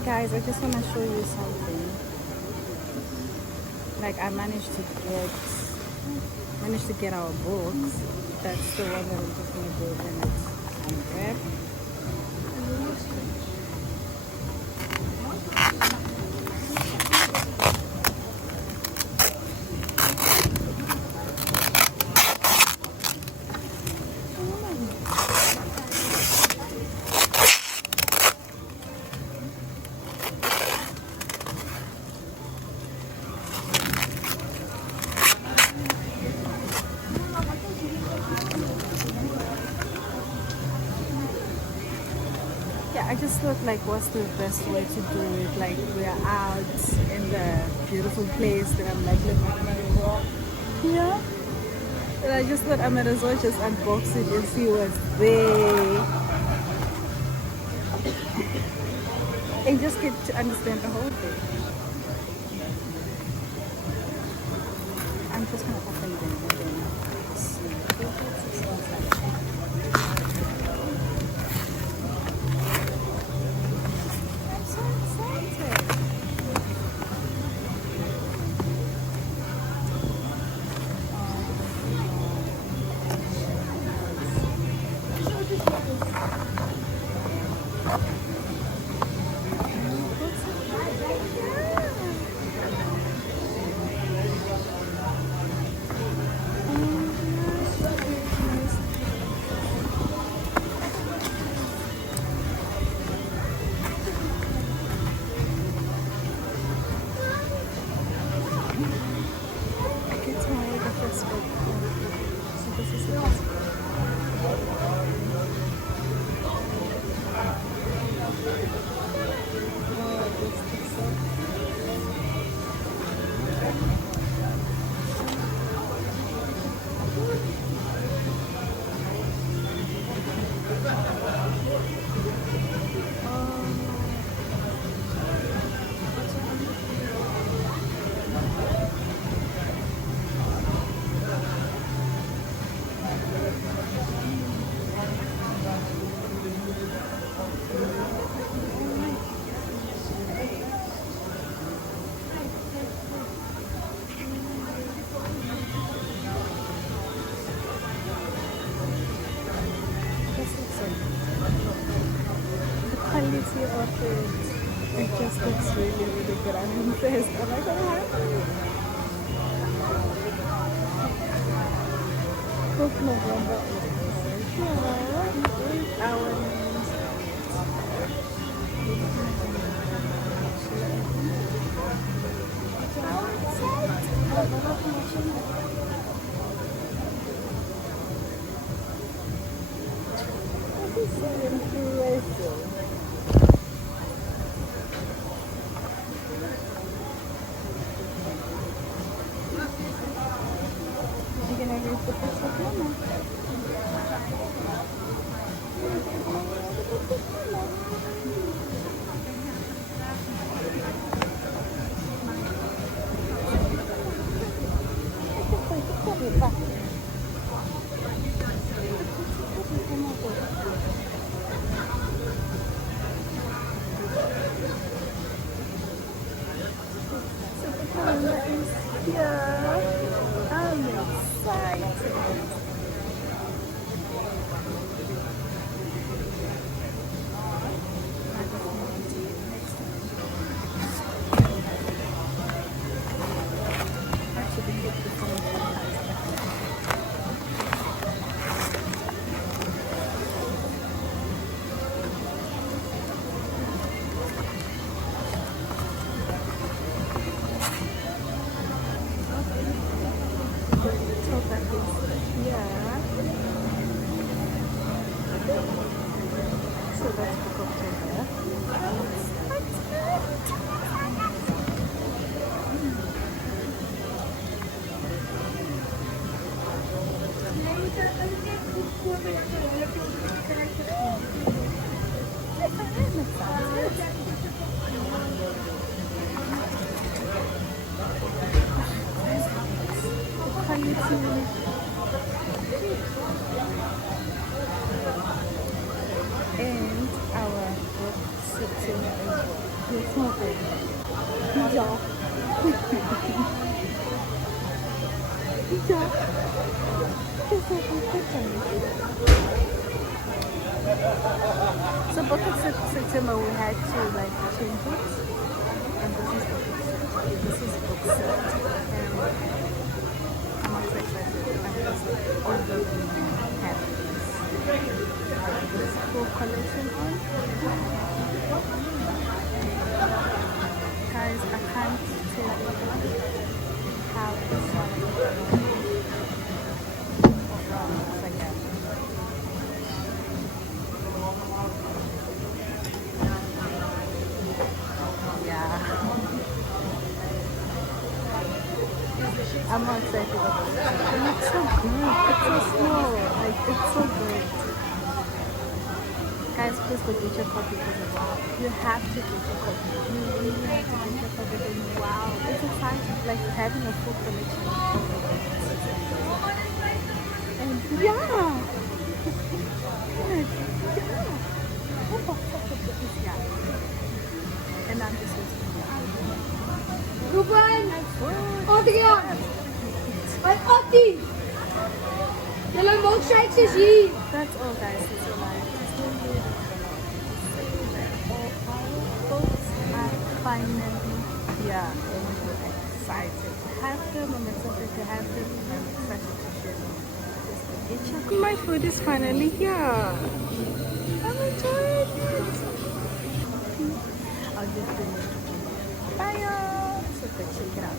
Hey guys, I just want to show you something. Like I managed to get our books. That's the one that I'm just gonna go and grab. Yeah, I just thought like what's the best way to do it? Like we're out in the beautiful place that I'm like looking at my wall. Yeah. And I just thought I might as well just unbox it and see what's there. And just get to understand the whole thing. I'm just gonna open them again. I'm so excited. It's my the first book. So this is the first book. Oh, this looks so this looks so the quality of it. It just looks really, really good. I'm impressed. I'm like, oh, happy. Book November. Yeah. Our names. This is so impressive. You're gonna read the books with Mama. Yeah, I'm excited. Yeah. So that's the October. And our book sitting as well. You're smoking. Ja. Ja. This is a kitchen. So book of September we had to like change it. And this is the book set. This is book set. And I'm also excited. I'm just over happy. This full collection on. Guys, I can't tell you how excited I am. Yeah. I'm not excited about it. And it's so good. It's so small. Like, it's so good. Guys, please go get your copy because wow. You have to get your copy. You really have to get your copy because wow. It's exciting. Like having a full collection of and yeah. Good. Yeah. Oh, such a good yeah. And I'm just listening. Ruben! Food. Ate yan! Ay, ate! Dalang milkshake is hier! That's all, guys. It's all right. Folks are finally here and we're excited to have them. I'm excited to have them and I'm excited to share them. My food is finally here. I'm enjoying it. I'll just do it. Bye, y'all. So check it out.